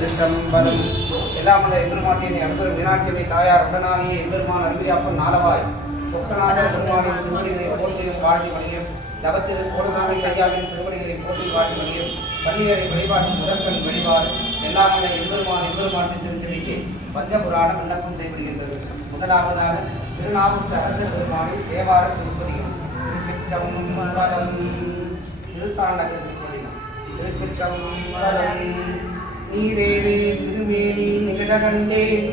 திருச்சிற்றம்பலம். எல்லாமல்ல எம்பெருமாட்டியின் அன்பர் மீனாட்சியம்மை தாயார் உடனாகிய எம்பெருமான் அருகிரியாப்பன் நாளவாய் சொக்கநாதர் பெருமானின் திருவடிகளை போற்றியும் வாழ்த்தி வணியம் தவத்திரு கோலசாமி ஐயாவின் திருவடிகளை போற்றி வாழ்த்தி வணியம் பள்ளியறை வழிபாட்டு முதற்கண் வழிபாடு எல்லாமல்ல எம்பெருமாட்டின் திருச்செடிக்கு பஞ்சபுராணம் விண்ணப்பம் செய்யப்படுகின்றது. முதலாவதாக திருநாவுக்கு அரசர் பெருமானின் தேவார திருப்பதிகம் திருச்சிற்றம்பலம். திருத்தாண்டக திருப்பதிகம் திருச்சிற்றம்பலம். நீரேரே திருமேனி நிகழகண்டேன்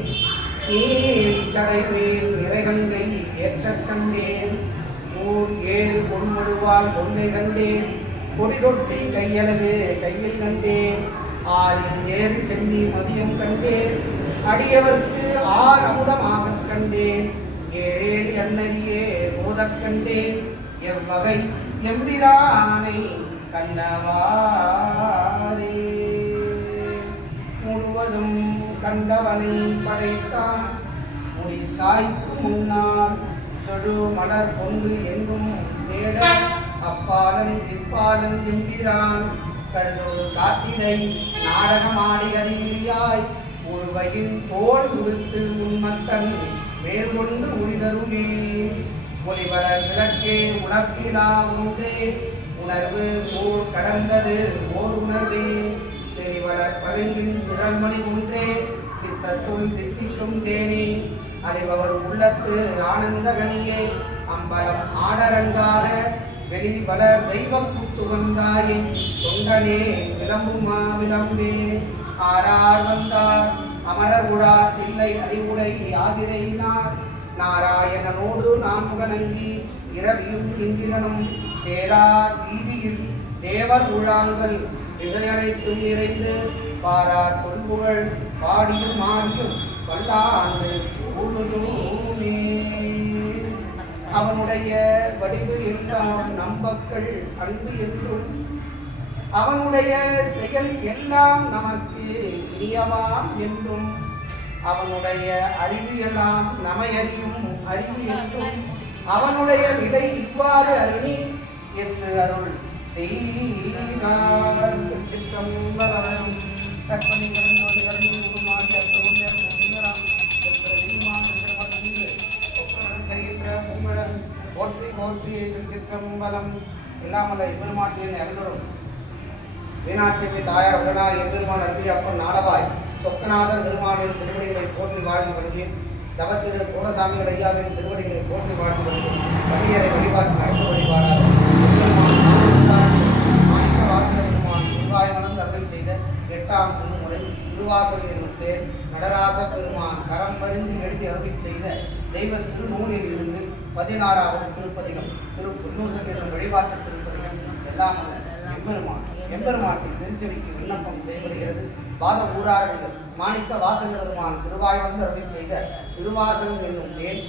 நீர் சடைமேல் நிறைகங்கை ஏற்ற கண்டேன் நூல் ஏழு பொன்முழுவால் பொன்னை கண்டேன் கொடி தொட்டி கையலகு கையில் கண்டேன் ஆறு ஏறி சென்னி மதியம் கண்டேன் அடியவர்க்கு ஆர் அமுதமாக கண்டேன் ஏழேறி அன்னதியே மோதக் கண்டேன் எவ்வகை எம்பிரானை கண்டவாரே முழுவதும் கண்டவனை படைத்தான் முடி சாய்க்கு முன்னால் சொடு மலர் கொண்டு எங்கும் தேட அப்பாலன் இப்பாலன் என்கிறான் கடுதொரு காட்டினை நாடகமாடி அறிவிலியாய் உழுவையின் தோல் உடுத்து உன்மத்தன் மேல் கொண்டு உழிதருமே ஒளிவளர் விளக்கே உணர்ப்பிலா ஒன்றே உணர்வு சூழ் கடந்தது ஓர் உணர்வே தெரிவளர் பளிங்கின் திரள்மணி ஒன்றே சித்தத்துள் தித்திக்கும் தேனே அறிபவர் உள்ளத்து ஆனந்த கணியே அம்பலம் ஆடரங்காக வெளிவளர் தெய்வ புத்துவந்தாயை தொண்டனே விளம்புமா விளம்பே ஆரார் வந்தார் அமரர் உடார் தில்லை அடிவுடை யாதிரையினார் நாராயணனோடு நான்முகனங்கி இரவியும் இந்திரனும் தேரார் வீதியில் தேவர் உழாங்கள் இதயனைத்தும் நிறைந்து பாரார் தொல்புகழ் பாடியும் மாடியும் வல்லாண்டு உழுதூமே அவனுடைய வடிவு எல்லாம் நம்பக்கள் அன்பு என்றும் அவனுடைய செயல் எல்லாம் நமக்கு இனியவாம் என்றும் அவனுடைய அறிவு எல்லாம் நமையறியும் அறிவு என்றும் அவனுடைய நிலை இவ்வாறு அருணி என்று அருள் செய்தார். சிற்றம்பலம். போற்றி போற்றி திருச்சிற்றம்பலம். எல்லாமல்ல எம்பெருமாட்டியின் எழுதரும் மீனாட்சியம்மை தாயார் உடனாக எம்பெருமான் அருகிரியாப்பன் நாளவாய் சொக்கநாதர் பெருமானின் திருவடிகளை போற்றி வாழ்ந்து வருகிறேன். தவத்திரு கோலசாமிகள் ஐயாவின் திருவடிகளை போற்றி வாழ்ந்து வருகிறேன். பள்ளியறை வழிபாட்டு அடுத்த வழிபாடாக மாணிக்க வாசக பெருமான் திருவாய்மலர்ந்து அருள் செய்த 8ஆம் திருமுறை திருவாசல் என்னும் பேர் நடராச பெருமான் கரம் பறிந்து எழுதி அருள் செய்த தெய்வ திருநூலில் இருந்து 16ஆவது திருப்பதிகம் திரு புன்னூசல் என்னும் வழிபாட்டு திருப்பதிகம் எல்லாமல்ல எம்பெருமாட்டின் திருச்செடிக்கு விண்ணப்பம் செய்யப்படுகிறது. பாத ஊரார்கள் மாணிக்க வாசக பெருமான் திருவாய்மலர்ந்து அருள் செய்த திருவாசகம் என்னும் பேர்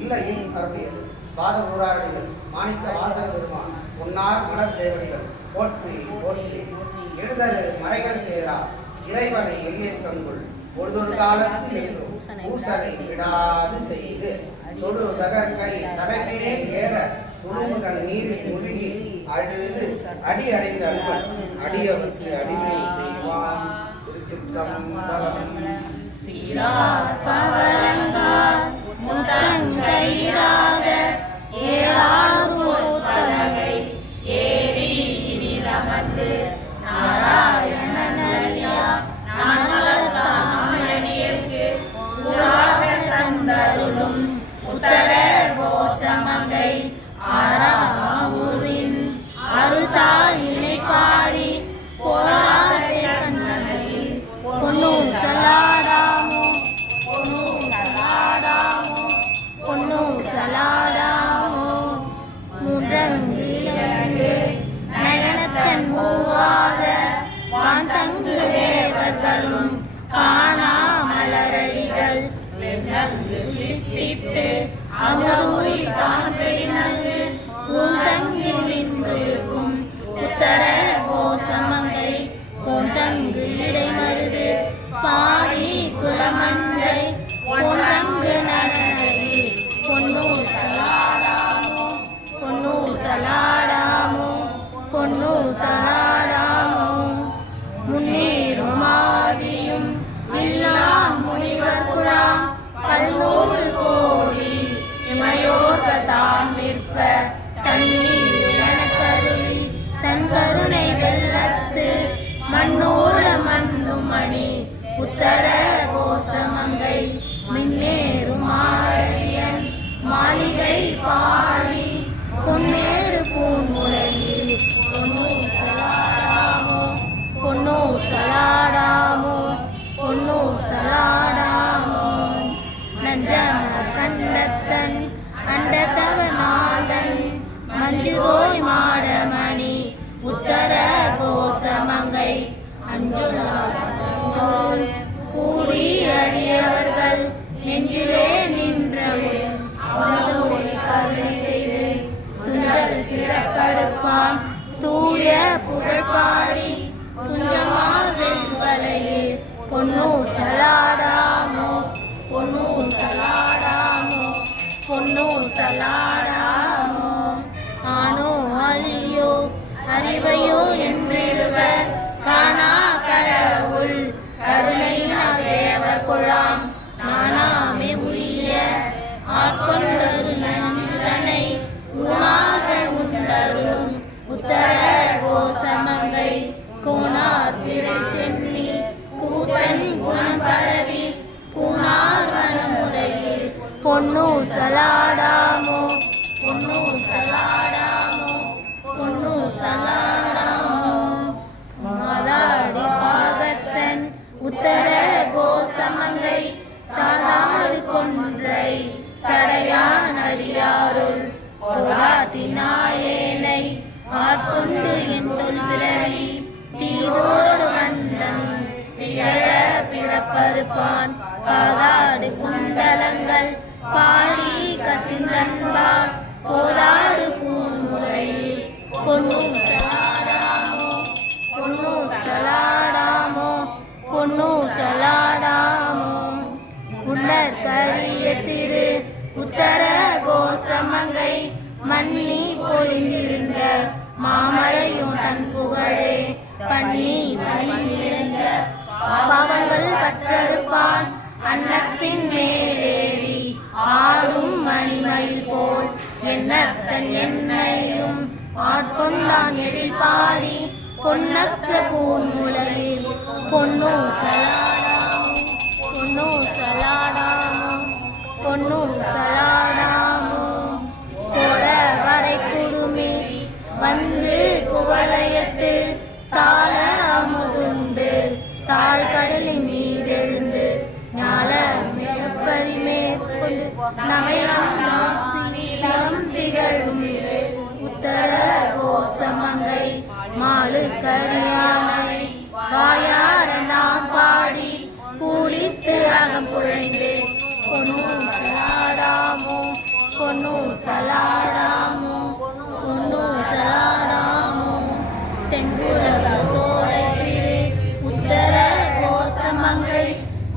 இல்லையும் அருளியது. பாத ஊரார்கள் மாணிக்க வாசக பெருமான் பொன்னார் மலர் சேவடிகள் போற்றி போற்றி எழுதரு மறைகள் தேரா இறைவனை எல்லையற்கங்குள் ஒருதொரு காலத்து என்றும் பூசனை விடாது செய்து தொடு தகற்கை தலைமையே ஏற துணுமுகன் நீரில் முழுகி அழுது அடி அடைந்த அன்பன் அடியவருக்கு அடிமை செய்வான். திருச்சிற்றம்பலம். பொன்னு சலாடாமோ பொன்னு மாடமணி உத்தர கோசமங்கை மின்னேறும் மாடவியன் மாளிகை பாடி பொன்னேறு பூன்முலையில் பொன்னூசலாடாமோ பொன்னூசலாடாமோ பொன்னூசலாடாமோ நஞ்சமர் கண்டத்தன் அண்டதவநாதன் மஞ்சுதோய் மாடமணி உத்தர கோசமங்கை அஞ்சொல்லால் கூடி அடியவர்கள் நெஞ்சிலே நின்ற அமுதமொழி கருணை செய்து துஞ்சல் பிறப்பறுப்பான் தூய புகழ் பாடி துஞ்சமார் வெண்வலையே பொன்னூசலாடாமோ பொன்னூசலாடாமோ பொன்னூசலாடாமோ ஆனோ அழியோ அறிவையோ என்றிடுவர் காணா கடவுள் கருணையினால் தேவர் கொள்ளாம் நானாமே உரிய ஆட்கொண்டருளனை ஊனாக உண்டருளும் உத்தர கோசமங்கை கோனார் பிறை சென்னி கூத்தன் குணம் பரவி பூனார் வனமுலையில் பொன்னூசலாடாமோ பொன்னூசலாடாமோ பொன்னூசலாடாமோ மாதாடி பாகத்தன் உத்தர கோசமங்கை தாதாடு கொன்றை சடையான் அடியாருள் தோதாட்டினாயேனை ஆட்கொண்டு என் தொல்பிரணி தீதோடு வண்ணன் திகழ பிறப்பறுப்பான் காதாடு குண்டலங்கள் பாடி கசிந்தன்பார் போதாடு பூன்முலையில் பொன்னூசலாடாமோ பொன்னூசலாடாமோ பொன்னூசலாடாமோ உன்னர் கரிய திரு உத்தர கோசமங்கை மன்னி பொழிந்திருந்த மாமரையும் தன் புகழே பண்ணி பணிந்திருந்த பாவங்கள் பற்றறுப்பான் அன்னத்தின் மேலேறி ஆடும் மணிமயில் போல் எண்ணத்தன் என்னையும் ஆட்கொண்டான் எழில் பாடி பொன்னக்க பூன்முலையில் பொன்னூசலாடாமோ பொன்னூசலாடாமோ பொன்னூசலாடாமோ கோட வரை குடுமி வந்து குவலயத்து சால அமுதுண்டு தாழ்கடலின் மீதெழுந்து ஞால மிகப்பரி மேற்கொண்டு நமையாம் சீலம் திகழும் உத்தர கோசமங்கை மாலு கரியானை வாயார நாம் பாடி பூலித்து அகம் புழைந்து பொன்னூசலாடாமோ பொன்னூசலாடாமோ பொன்னூசலாடாமோ தெங்குலவு சோலைத்திரு உத்தர கோசமங்கை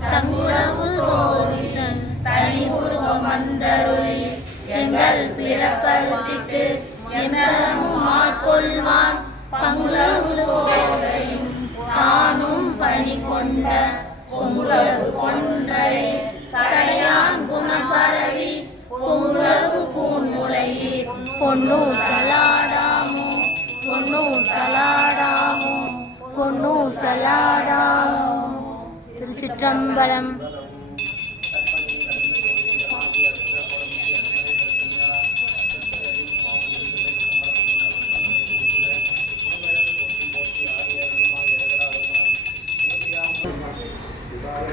தங்குலவு சோதித்தன் தனி உருவம் வந்தருளி எங்கள் பிறப்பழுத்திட்டு எந்தரமும் ஆட்கொள்வான் பங்குலவுளையும் தானும் பணி கொண்ட பொங்குலவு கொன்றை சடையான் குணம் பரவி பொங்குலவு பூன்முலையில் பொன்னூசலாடாமோ பொன்னூசலாடாமோ பொன்னூசலாடாமோ. திருச்சிற்றம்பலம்.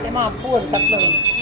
Emang aku tetap